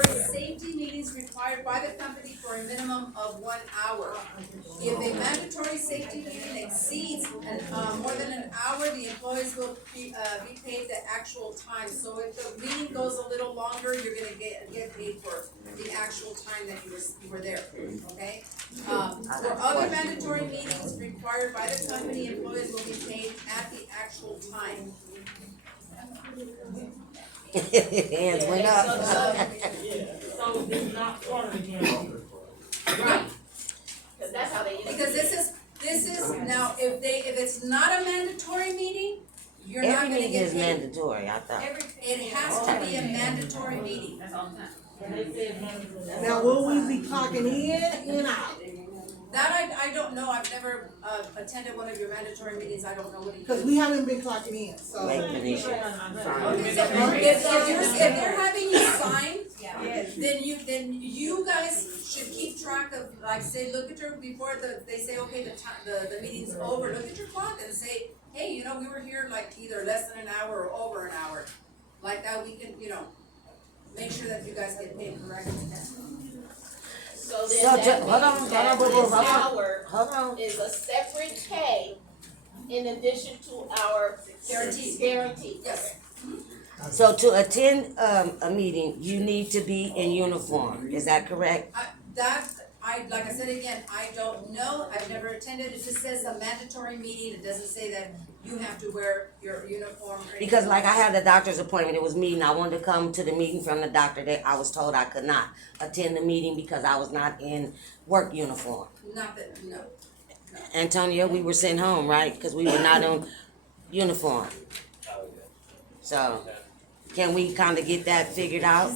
mandatory safety meetings required by the company for a minimum of 1 hour. If a mandatory safety meeting exceeds more than an hour, the employees will be paid the actual time. So if the meeting goes a little longer, you're gonna get paid for the actual time that you were there, okay? For other mandatory meetings required by the company, employees will be paid at the actual time. Hands went up. So it's not part of the guarantee. Right. Cause that's how they. Because this is, now, if it's not a mandatory meeting, you're not Every gonna meeting get is paid. mandatory, I thought. It has to be a mandatory meeting. That's all the time. And they said mandatory. Now, will we be clocking in and out? That I don't know, I've never attended one of your mandatory meetings, I don't know what it Cause is. we haven't been clocking in, so. Wait, Venetia. Okay, so if they're having you sign, then you guys should keep track of, like, say, look at your, before they say, okay, the meeting's over, look at your clock and say, hey, you know, we were here like either less than an hour or over an hour. Like that, we can, make sure that you guys get paid correctly. So then So, that hold on, means that hold this on. hour Hold on. is a separate pay in addition to our Guarantee. Guarantee. Yes. So to attend a meeting, you need to be in uniform, is that correct? Like I said again, I don't know, I've never attended, it just says a mandatory meeting, it doesn't say that you have to wear your uniform or anything. Because like I had a doctor's appointment, it was me, and I wanted to come to the meeting from the doctor, that I was told I could not attend the meeting because I was not in work uniform. Not that, no. Antonio, we were sent home, right, because we were not in uniform. So, can we kinda get that figured out,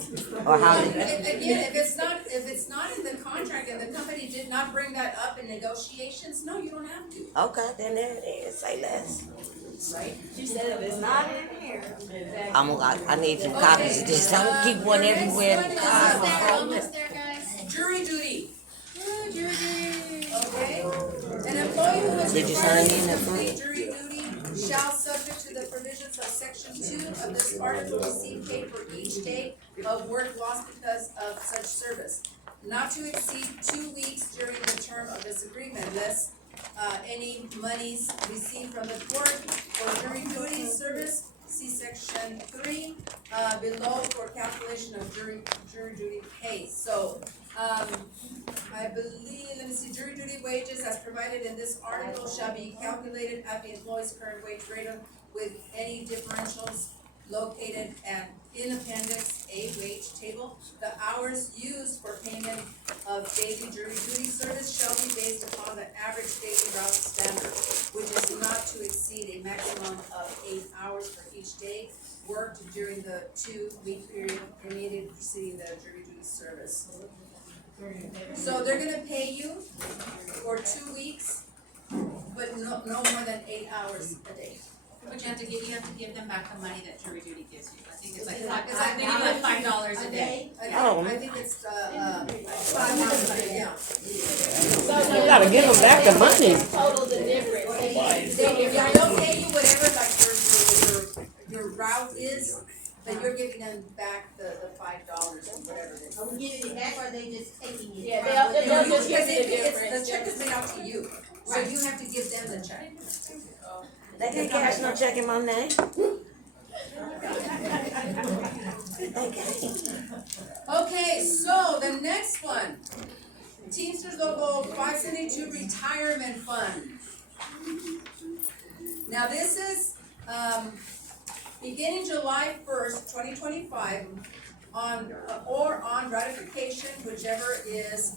or how? Again, if it's not in the contract and the company did not bring that up in negotiations, no, you don't have to. Okay, then there it is, say less. Right? She said if it's not in here. I need some copies of this, I'm gonna keep one everywhere. Almost there, guys. Jury duty. Okay? An employee who is Did you required sign to in that complete front? jury duty shall, subject to the provisions of section 2 of this article, receive pay for each day of work lost because of such service, not to exceed 2 weeks during the term of this agreement, unless any monies received from the court for jury duty service, see section 3 below for calculation of jury duty pay. So, I believe, let me see, jury duty wages as provided in this article shall be calculated at the employee's current wage rate with any differentials located in appendix A wage table. The hours used for payment of daily jury duty service shall be based upon the average daily route standard, which is not to exceed a maximum of 8 hours for each day worked during the 2-week period immediately preceding the jury duty service. So they're gonna pay you for 2 weeks, but no more than 8 hours a day. But you have to give them back the money that jury duty gives you. I think it's like Is five, that they give you like $5 a day. I think it's $5 a day, yeah. So You gotta give them back the money. Total the difference. They'll pay you whatever like your route is, but you're giving them back the $5 or whatever it is. Are we giving it back or are they just taking it? Yeah, they'll just give you the Because difference. the check is made out to you, so you have to give them the check. They can't cash no check in my name. Okay, so the next one, Teamsters Local 572 Retirement Fund. Now this is, beginning July 1st, 2025, on ratification, whichever is,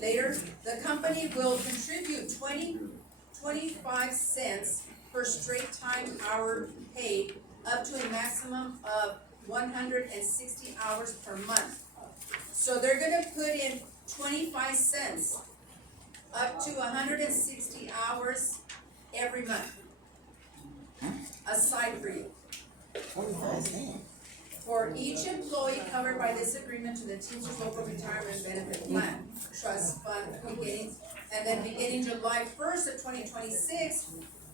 later, the company will contribute 25 cents per straight time hour paid up to a maximum of 160 hours per month. So they're gonna put in 25 cents up to 160 hours every month. Aside for you. For each employee covered by this agreement to the Teamsters Local Retirement Benefit Plan Trust Fund beginning July 1st of 2026,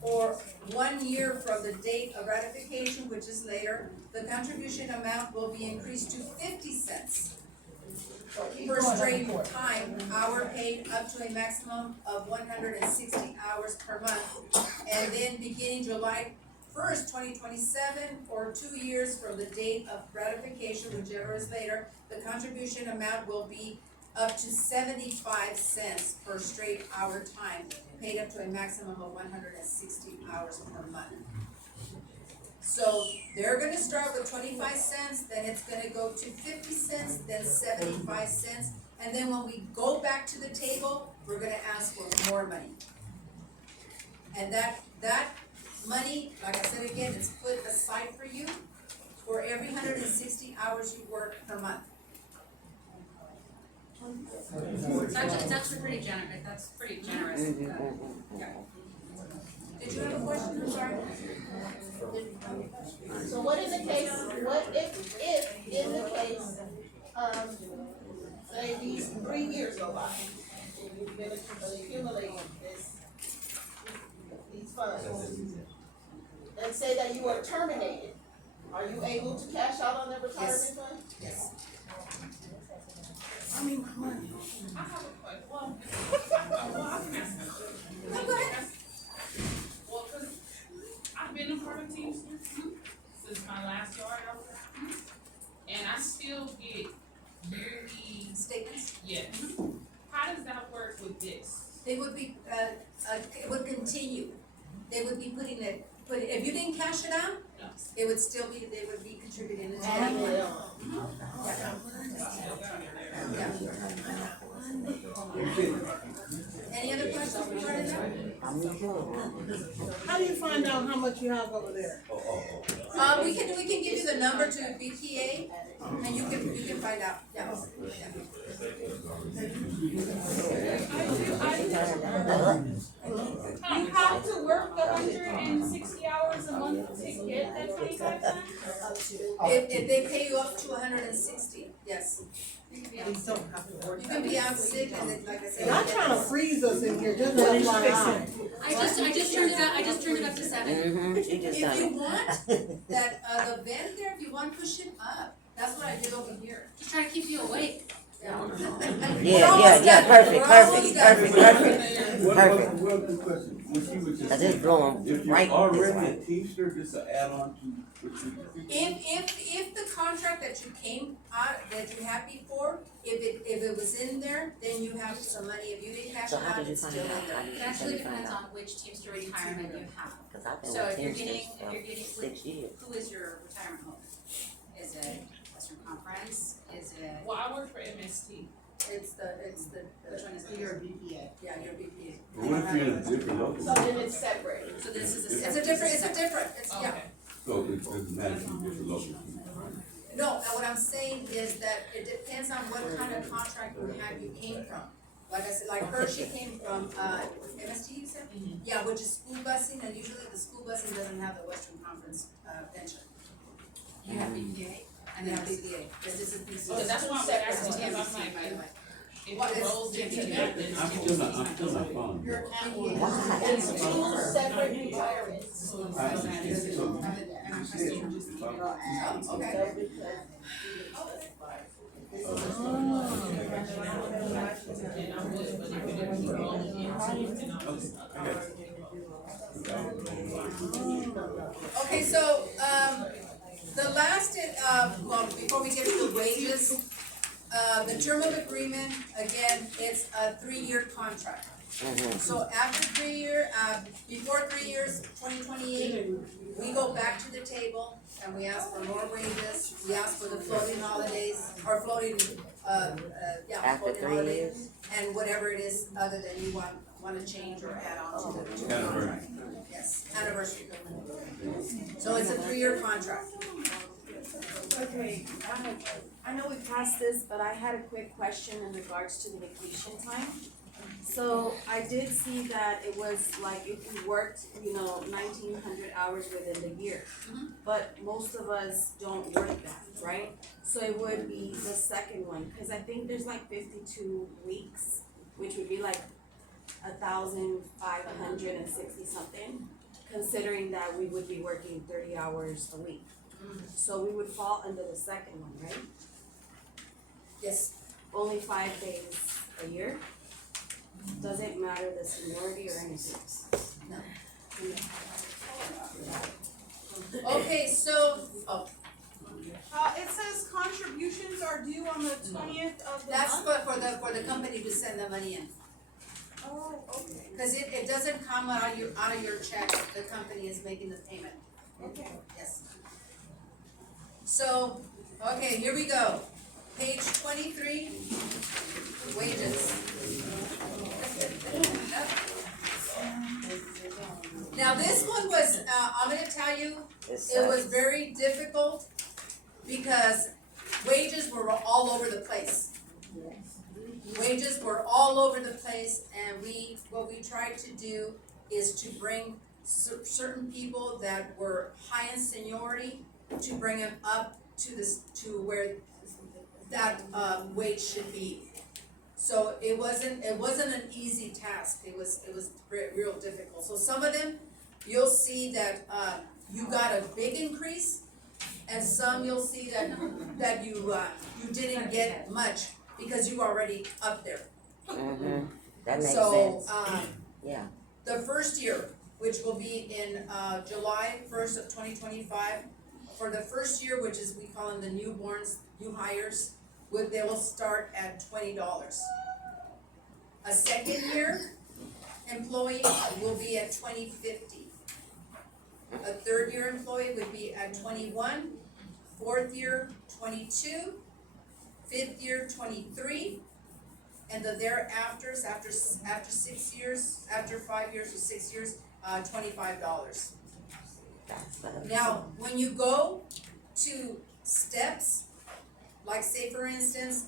or 1 year from the date of ratification, which is later, the contribution amount will be increased to 50 cents per straight time hour paid up to a maximum of 160 hours per month. And then beginning July 1st, 2027, or 2 years from the date of ratification, whichever is later, the contribution amount will be up to 75 cents per straight hour time, paid up to a maximum of 160 hours per month. So they're gonna start with 25 cents, then it's gonna go to 50 cents, then 75 cents, and then when we go back to the table, we're gonna ask for more money. And that money, like I said again, is put aside for you for every 160 hours you work per month. It's actually pretty generous, that's pretty generous. Yeah. Did you have a question, I'm sorry? So what in the case, what if in the case, say these 3 years go by, and you've been accumulating these funds, and say that you are terminated, are you able to cash out on the retirement fund? Yes. I mean, my money. I have a question. Well, I can ask that. No, go ahead. Well, cause I've been a part of Teamsters since my last yard out there. And I still get yearly, Statements? yes. How does that work with this? They would be, it would continue. They would be putting it, if you didn't cash it out, No. it would still be, they would be contributing it to that Adding one. it on. Yeah. Any other questions regarding that? How do you find out how much you have over there? We can give you the number to BPA, and you can find out, yeah. You have to work 160 hours a month to get that 25 cents? If they pay you up to 160, yes. You don't have to work. You can be out sick, and then, like I said. Y'all trying to freeze us in here, just FYI. I just turned it up to 7. Mm-hmm, she just If done you it. want that, the vent there, if you want, push it up. That's what I did over here. Just try to keep you awake. Yeah, perfect. Cause it's blowing If you're right this already way. a Teamster, this an add-on to what you. If the contract that you came out, that you had before, if it was in there, then you have some money. If you didn't cash it So how out, did you it's find still in out? there. How did It you actually find depends out? on which Teamster retirement you have. Cause I've been So with if you're Teamsters getting, for 6 years. who is your retirement home? Is it Western Conference? Is it, Well, I work for MST. It's the, which one is it? Your BPA. yeah, your BPA. But what if you're in a different So local? then it's separate. So this is It's a different, it's, yeah. Okay. So it doesn't matter if you're different local. No, and what I'm saying is that it depends on what kind of contract you came from. Like I said, like her, she came from, MST, you said? Yeah, which is school busing, and usually the school busing doesn't have the Western Conference, pension. You have BPA? And they have BPA, this is BPA. So that's why I was asking, because I'm like, if What it is rolls into TMC? that, then I'm it's still not following. You're at one. It's 2 separate retirements. I understand. So you said you just talked. Oh, okay. So because and I'm good, but if it didn't roll into, then I'll just. Okay, so, the last, well, before we get to the wages, the term of agreement, again, it's a 3-year contract. So after 3 year, before 3 years, 2028, we go back to the table and we ask for more wages, we ask for the floating holidays, or floating, After floating 3 holidays, years? and whatever it is other than you wanna change or add on to the Anniversary. contract. Yes, anniversary. So it's a 3-year contract. Okay, I know we passed this, but I had a quick question in regards to the vacation time. So I did see that it was like if you worked, 1,900 hours within the year. But most of us don't work that, right? So it would be the second one, cause I think there's like 52 weeks, which would be like 1,560 something. considering that we would be working 30 hours a week. So we would fall under the second one, right? Yes, Only 5 days a year? Doesn't matter the seniority or anything. okay, so, oh, It says contributions are due on the 20th of the that's month. for the company to send the money in. Oh, okay, Cause it doesn't come out of your check, the company is making the payment, okay. yes. So, okay, here we go. Page 23, wages. Now, this one was, I'm gonna tell you, it was very difficult because wages were all over the place. Wages were all over the place, and what we tried to do is to bring certain people that were high in seniority, to bring them up to where that, wage should be. So it wasn't an easy task, it was real difficult. So some of them, you'll see that, you got a big increase, and some you'll see that you didn't get much, because you already up there. Mm-hmm, that makes So, sense, yeah. the first year, which will be in, July 1st of 2025, for the first year, which is, we call them the newborns, new hires, they will start at $20. A second year employee will be at $20.50. A third year employee would be at $21, fourth year, $22, fifth year, $23, and the thereafters, after 6 years, after 5 years or 6 years, $25. Now, when you go to steps, like say for instance,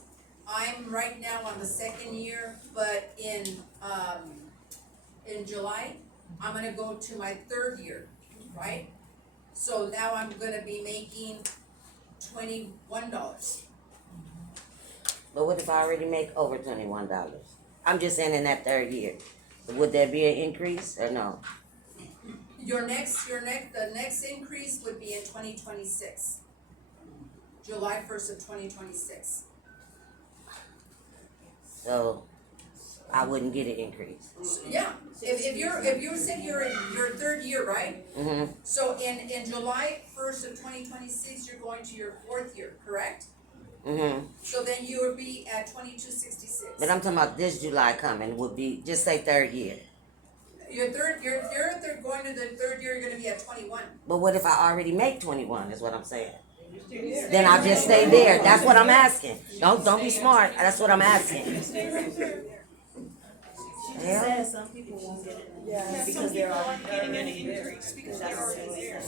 I'm right now on the second year, but in July, I'm gonna go to my third year, right? So now I'm gonna be making $21. But what if I already make over $21? I'm just saying in that third year. Would there be an increase or no? The next increase would be in 2026. July 1st of 2026. So I wouldn't get an increase. Yeah, if you're saying you're in your third year, right? Mm-hmm. So in July 1st of 2026, you're going to your fourth year, correct? Mm-hmm. So then you would be at 2266. But I'm talking about this July coming would be, just say third year. You're going to the third year, you're gonna be at 21. But what if I already make 21 is what I'm saying? Then I'll just stay there. That's what I'm asking. Don't be smart. That's what I'm asking. Yeah. Says some people won't get it because they're already getting any increase because they're already there.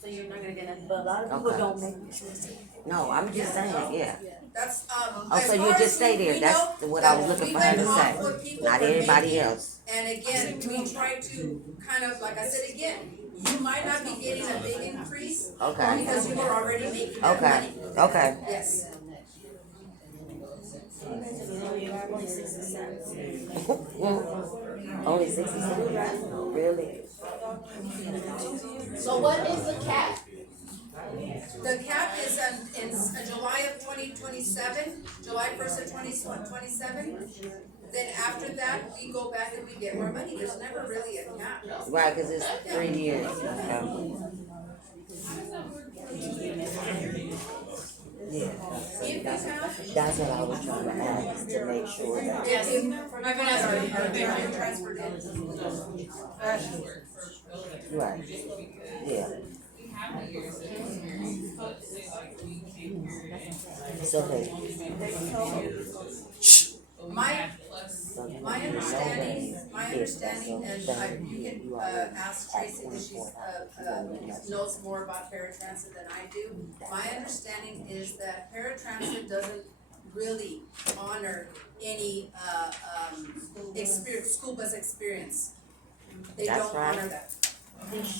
So you're not gonna get it, but a lot of people Okay. don't make it. No, I'm just saying, yeah. That's, Oh, as so you far just as stay there. we That's know, what I was that looking we for her went to off say. what people Not were everybody making. else. And again, we try to kind of, like I said again, you might not be getting a big increase Okay. because you were already making that Okay. money. Okay. Yes. Only 60 cents? Really? So what is the cap? The cap is in July of 2027, July 1st of 2027. Then after that, we go back and we get more money. There's never really a cap. Right, because it's 3 years. Yeah. If you have, That's what I was trying to ask, to make sure that. if my finances are transferred in. Right. Yeah. We have the years, but say like we came here and. It's okay. My understanding, and you can, ask Tracy, because she's, knows more about paratransit than I do. My understanding is that paratransit doesn't really honor any, school bus experience. They That's don't right. honor that.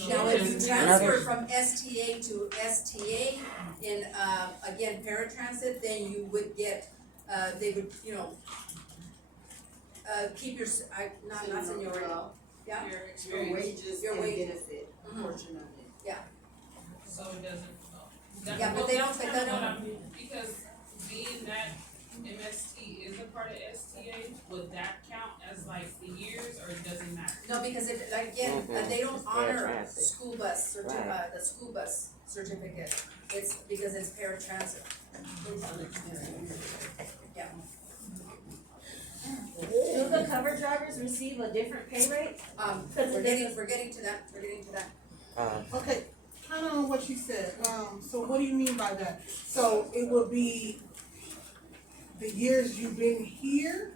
Now, if you transfer from STA to STA in, again, paratransit, then you would get, they would, keep your, not seniority. Yeah. your Your experience, wages Your and wages. benefit Mhm. portion of it. so it doesn't, Yeah, but they don't- that's kind of what I'm, because being that MST is a part of STA, would that count as like the years, or it doesn't matter? No, because it, again, they don't It's fair honor transit. school bus Right. the school bus certificate. It's because it's paratransit. Yeah. Do the cover drivers receive a different pay rate? We're getting to that, Okay, kinda on what you said, so what do you mean by that? So it will be the years you've been here?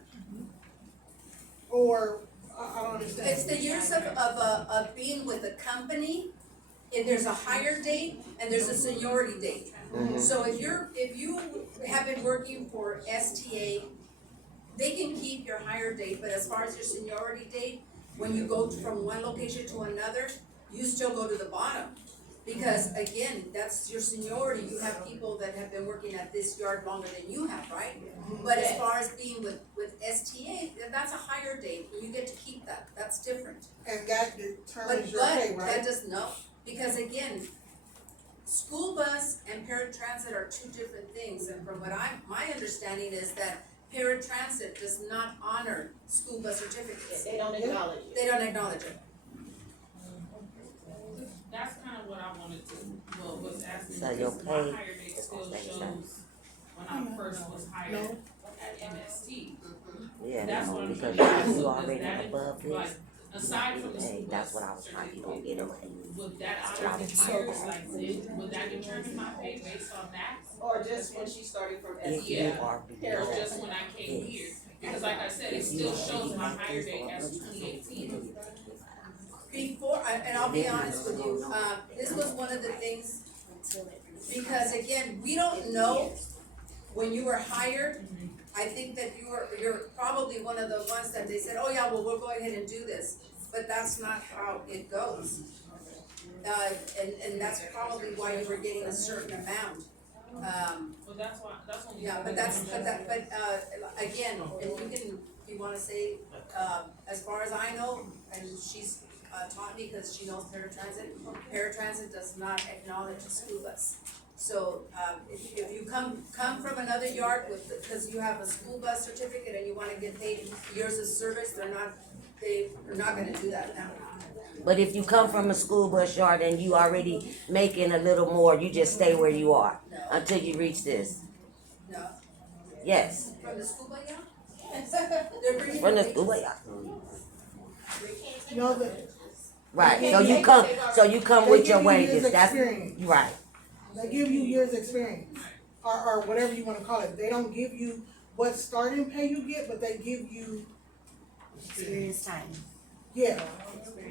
Or, I don't understand. It's the years of being with the company, and there's a hire date and there's a seniority date. So if you have been working for STA, they can keep your hire date, but as far as your seniority date, when you go from one location to another, you still go to the bottom. Because again, that's your seniority, you have people that have been working at this yard longer than you have, right? But as far as being with STA, that's a higher date, and you get to keep that, that's different. And that But, determines your pay, that right? does no, because again, school bus and paratransit are two different things, and from what my understanding is that paratransit does not honor school bus certificates. They don't acknowledge it. They don't acknowledge it. That's kind of what I wanted to, was asking, So your because my pay hire date is still gonna stay the shows same. when I first was hired at MST. Yeah, That's no, what I'm because trying to ask, you so already does that, above like, this. aside from the Hey, school that's bus what I was trying to certificate, get away. would that honor the years, like, would that determine my pay based on that? Or just when she started from If you STA. are Or below just when I came here? Because like I said, it still shows my hire date as 2018. Before, and I'll be honest with you, this was one of the things, because again, we don't know when you were hired. I think that you're probably one of the ones that they said, oh yeah, well, we'll go ahead and do this, but that's not how it goes. And that's probably why you were getting a certain amount. Well, that's only. Yeah, but again, and you can, if you wanna say, as far as I know, and she's taught me, cause she knows paratransit does not acknowledge a school bus. So, if you come from another yard cause you have a school bus certificate and you wanna get paid years of service, they're not gonna do that now. But if you come from a school bus yard and you already making a little more, you just stay where you are until you reach this. No, Yes, from the school bus yard? They're bringing from the wages. school bus yard. No, that, Right, They so give you you- come they with give your you wages, years that's, experience. right. They give you years experience, or whatever you wanna call it. They don't give you what starting pay you get, but they give you, Experience time. yeah.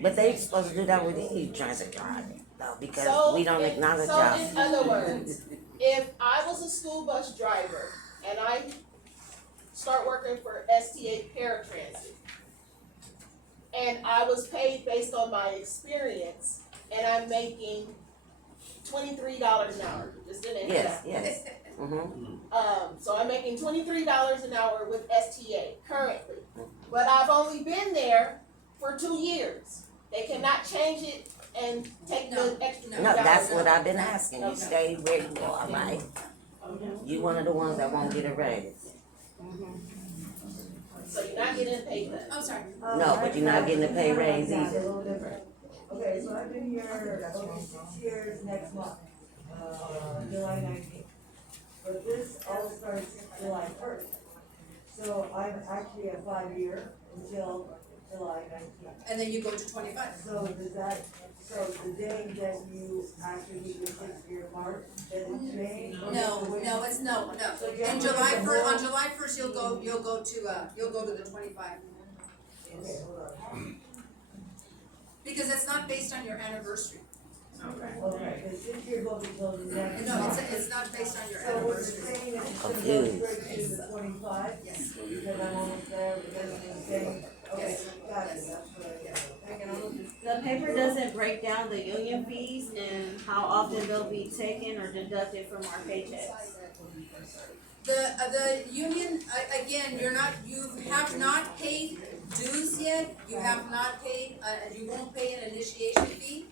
But they supposed to do that with any transit driver, though, because So, we don't if- acknowledge So y'all. in other words, if I was a school bus driver and I start working for STA Paratransit, and I was paid based on my experience, and I'm making $23 an hour, just an example. Yes, yes, mm-hmm, So I'm making $23 an hour with STA currently, but I've only been there for 2 years. They cannot change it and take the extra $2. no, that's what out. I've been asking, you Okay. stay where you are, right? You one of the ones that won't get a raise. So you're not getting paid much. I'm sorry. No, but you're not getting a pay raise It's a either. little different. Okay, so I've been here over 6 years next month, July 19th. But this all starts July 1st. So I'm actually a 5-year until July 19th. And then you go to 25. So so the day that you actually hit your 6-year mark, does it change? or No, does it wait? no, it's no. So you In have to July put the first, whole- on July 1st, you'll go to the 25. Okay, hold on. Because it's not based on your anniversary. Okay, because 6 years will be till the next No, month. it's not based on your So what you're anniversary. saying is it's gonna go Confused. straight to the 25? Yes. Because I'm almost there, but everything's saying, okay, Yes. gotcha, Yes. that's what I. The paper doesn't break down the union fees and how often they'll be taken or deducted from our paychecks. The union, again, you have not paid dues yet, you have not paid, you won't pay an initiation fee.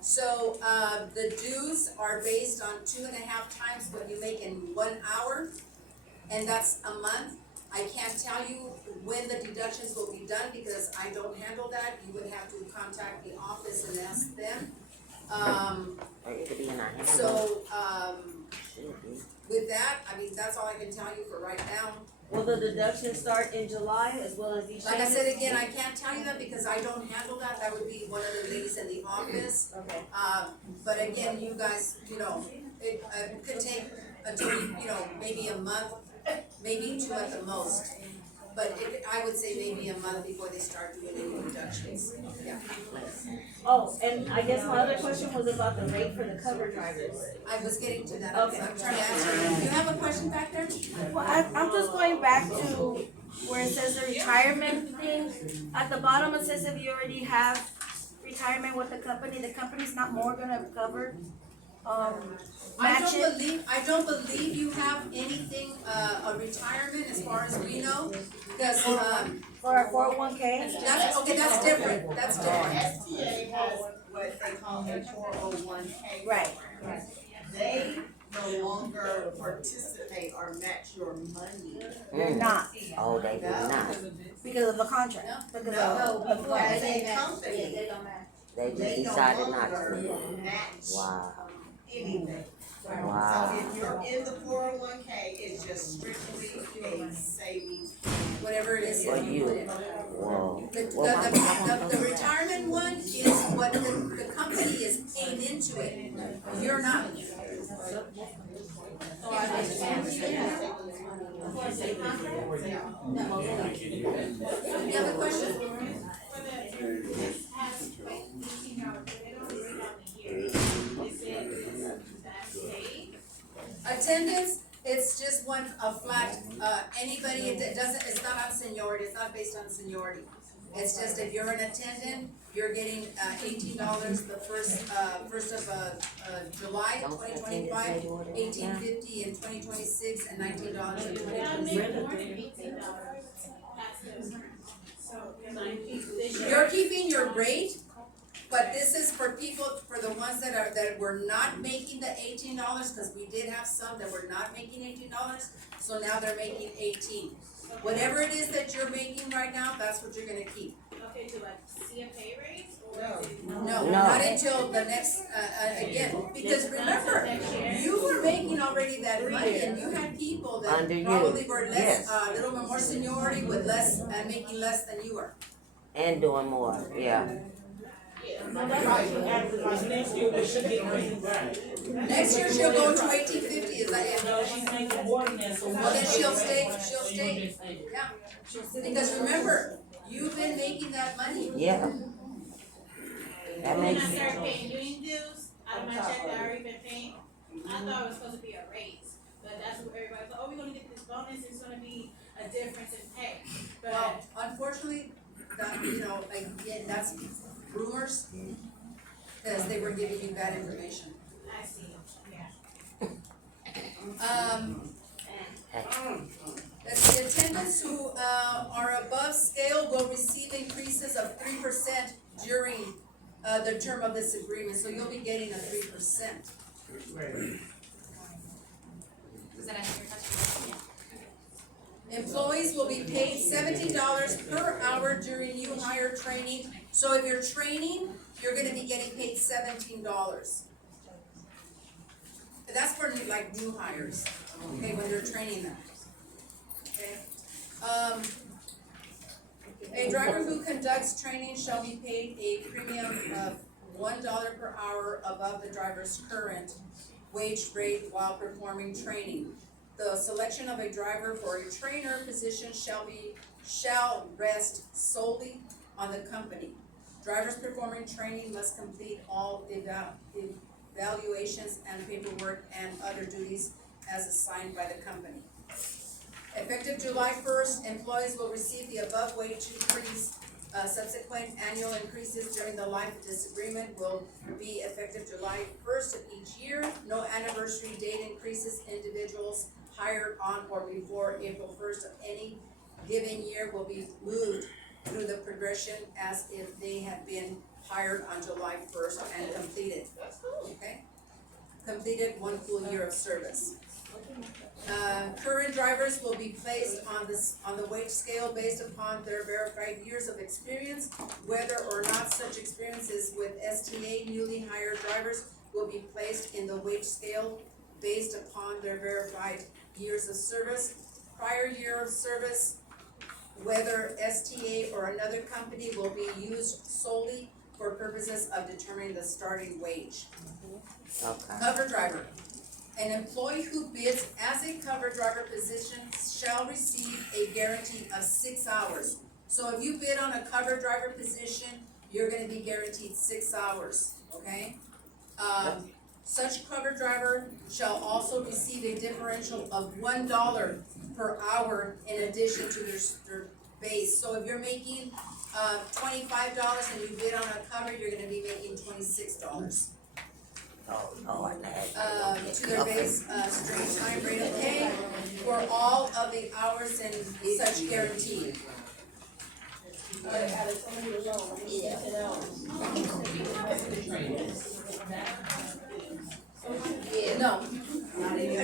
So, the dues are based on 2.5 times what you make in 1 hour, and that's a month. I can't tell you when the deductions will be done because I don't handle that, you would have to contact the office and ask them. Or it could be in our handbook. So, Should be. with that, I mean, that's all I can tell you for right now. Will the deduction start in July as well as these Like I changes? said again, I can't tell you that because I don't handle that, that would be one of the ladies in the office. Okay. But again, you guys, it could take until, maybe a month, maybe 2 at the most. But I would say maybe a month before they start doing any deductions, yeah. Oh, and I guess my other question was about the rate for the cover drivers. I was getting to that, Okay. I'm trying to answer, you have a question back there? Well, I'm just going back to where it says the retirement thing. At the bottom, it says if you already have retirement with the company's not more gonna cover, match it. I don't believe you have anything, a retirement as far as we know, because, For a 401K? that's different, that's different. STA has what they call a 401K. Right. They no longer participate or match your money. They're not, Oh, they do not. because of the contract, because No, of. as a company, They just they no decided not longer to. match Wow. anything. Wow. So if you're in the 401K, it's just strictly a savings. Whatever it is. For you. put in. Whoa. The retirement one is what the company is paying into it, you're not. You have a question? Attendance, it's just a flat, anybody, it's not on seniority, it's not based on seniority. It's just if you're an attendant, you're getting, $18 the first of, July, 2025, $18.50 in 2026, and $19 in 2027. You're keeping your rate, but this is for people, for the ones that were not making the $18, cause we did have some that were not making $18, so now they're making 18. Whatever it is that you're making right now, that's what you're gonna keep. Okay, do I see a pay raise or? No, No. not until the next, again, because remember, you were making already that money and you had people that Under you. probably were less, Yes. a little bit more seniority with less, making less than you were. And doing more, yeah. Next year, we should get raised. Next year she'll go to 1850, is that it? No, she's making more than that, so. Well, then she'll stay, yeah. Because remember, you've been making that money. Yeah. That When I makes started paying union dues, out of my check that I already been paying, I thought it was supposed to be a raise. But that's what everybody thought, oh, we're gonna get this bonus, it's gonna be a difference in pay. Well, But unfortunately, that, again, that's rumors, because they were giving you bad information. I see, yeah. The attendants who, are above scale will receive increases of 3% during, the term of this agreement, so you'll be getting a 3%. Does that answer your question? Employees will be paid $17 per hour during new hire training, so if you're training, you're gonna be getting paid $17. That's for new hires, okay, when you're training them. Okay, a driver who conducts training shall be paid a premium of $1 per hour above the driver's current wage rate while performing training. The selection of a driver for a trainer position shall rest solely on the company. Drivers performing training must complete all evaluations and paperwork and other duties as assigned by the company. Effective July 1st, employees will receive the above wage increase. Subsequent annual increases during the life of this agreement will be effective July 1st of each year. No anniversary date increases. Individuals hired on or before April first of any given year will be moved through the progression as if they had been hired on July first and completed, okay? Completed 1 full year of service. Current drivers will be placed on the wage scale based upon their verified years of experience. Whether or not such experiences with STA newly hired drivers will be placed in the wage scale based upon their verified years of service. Prior year of service, whether STA or another company will be used solely for purposes of determining the starting wage. Okay. Cover driver. An employee who bids as a cover driver position shall receive a guarantee of 6 hours. So if you bid on a cover driver position, you're gonna be guaranteed 6 hours, okay? Such cover driver shall also receive a differential of $1 per hour in addition to their base. So if you're making $25 and you bid on a cover, you're gonna be making $26. Oh, Lord, To their base, straight time rate of pay for all of the hours and such guaranteed. No,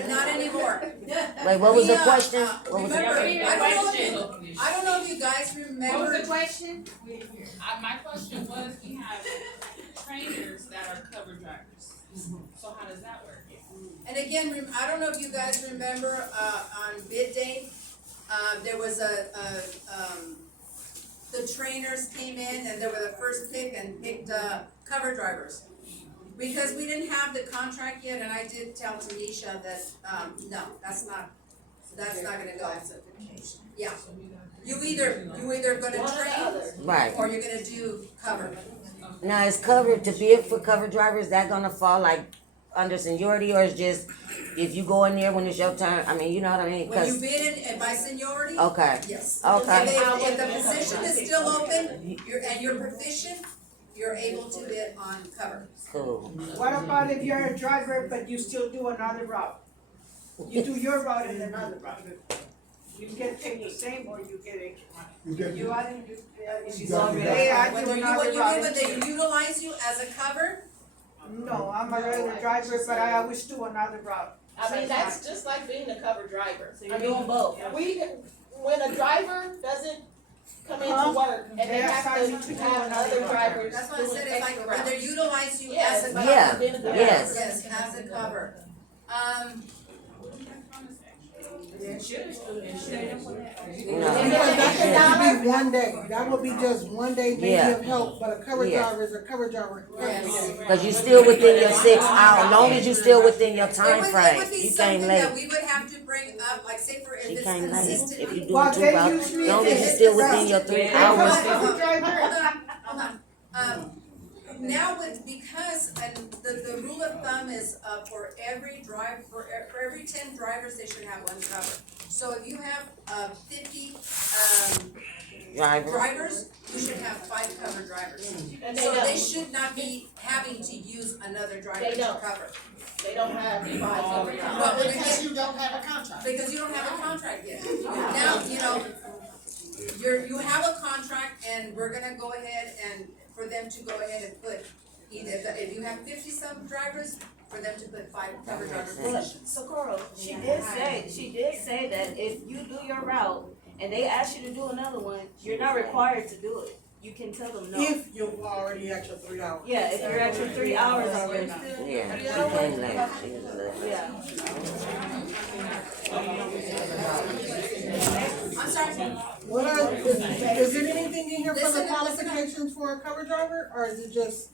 not anymore. Wait, what was the question? What was Remember, the I don't know if you guys remember. What was the question? My question was, we have trainers that are cover drivers. So how does that work? And again, I don't know if you guys remember, on bid day, there was the trainers came in and they were the first pick and picked, cover drivers. Because we didn't have the contract yet, and I did tell Tanisha that, no, that's not gonna go. Yeah, you either gonna train, Right. or you're gonna do cover. Now, is covered to bid for cover drivers, is that gonna fall like under seniority, or is just if you go in there when it's your turn? I mean, you know what I mean? When you 'Cause- bid in by seniority? Okay. Yes. Okay. If the position is still open, you're proficient, you're able to bid on cover. Cool. What about if you're a driver but you still do another route? You do your route and another route. You get paid the same or you get extra money? You either do, she's already, hey, I do Whether another route. when they utilize you as a cover, No, I'm a regular driver, but I always do another route. I mean, that's just like being a cover driver. So you're doing both. When a driver doesn't come into work and they have to have other drivers that's what I doing said, it's like extra when they routes. utilize you Yes, as a like cover. being a cover. Yes. Yes, as a cover. No. Because that can only be 1 day, that would be just 1 day maybe Yeah. of help, but a cover Yeah. driver is a cover driver every day. Cause you still within your 6 hours, long as you still within your It time would frame, be you something can't that late. we would have to bring up, like say for if You it's can't late if consistent. you Well, doing 2 they routes, usually long as you is still within your 3 hours. Cover driver. Hold on. Now because, and the rule of thumb is, for every 10 drivers, they should have 1 cover. So if you have, 50, Driver. drivers, you should have 5 cover drivers. And So they they don't, should not be having to use another driver They to don't. cover. they don't have 5 cover drivers. Well, because you don't have a contract. Because you don't have a contract yet. Now, you have a contract and we're gonna go ahead and, for them to go ahead and put, if you have 50-some drivers, for them to put 5 cover driver positions. So Coral, she did say that if you do your route and they ask you to do another one, you're not required to do it. You can tell them no. If you're already at your 3 hours. Yeah, if you're at your 3 hours already. Yeah, she can't late. Yeah. I'm sorry. Is there anything in here for the Listen up. qualifications for a cover driver, or is it just?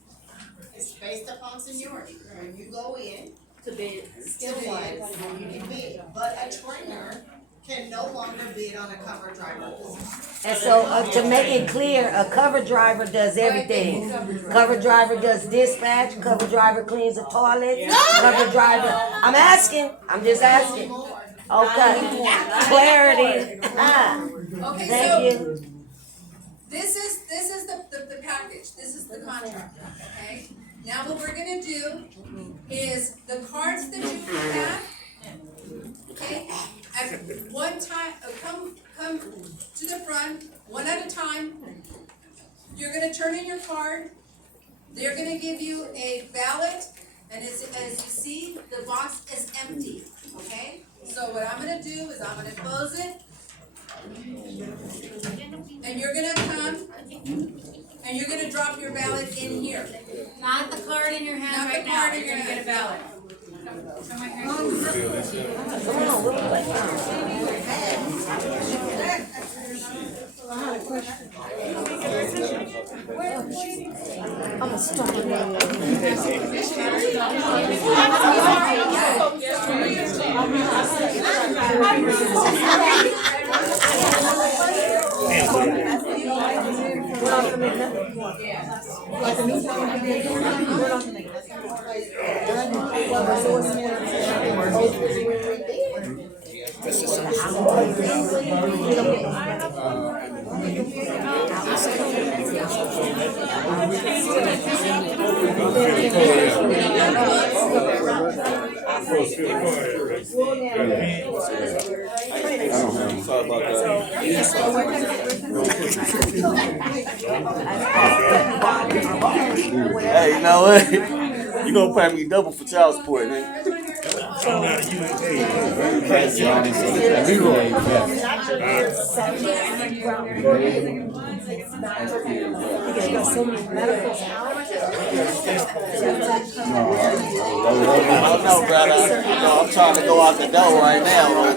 It's based upon seniority. When you go in, To bid. skill wise, you can bid, but a trainer can no longer bid on a cover driver position. And so, to make it clear, a cover driver does everything. Cover driver does dispatch, cover driver cleans the toilet, cover driver, I'm just asking. Okay, clarity, Okay, thank so you. this is the package, this is the contract, okay? Now what we're gonna do is the cards that you have, okay? At one time, come to the front, one at a time. You're gonna turn in your card. They're gonna give you a ballot, and as you see, the box is empty, okay? So what I'm gonna do is I'm gonna close it. And you're gonna come, and you're gonna drop your ballot in here. Not the card in your hand Not the right now, card in you're your gonna get a hand. ballot. Come right here. I had a question. I'm gonna start Sorry about that. Hey, you know what? You gonna pay me double for child support, nigga. I know, brother. I'm trying to go out the door right now.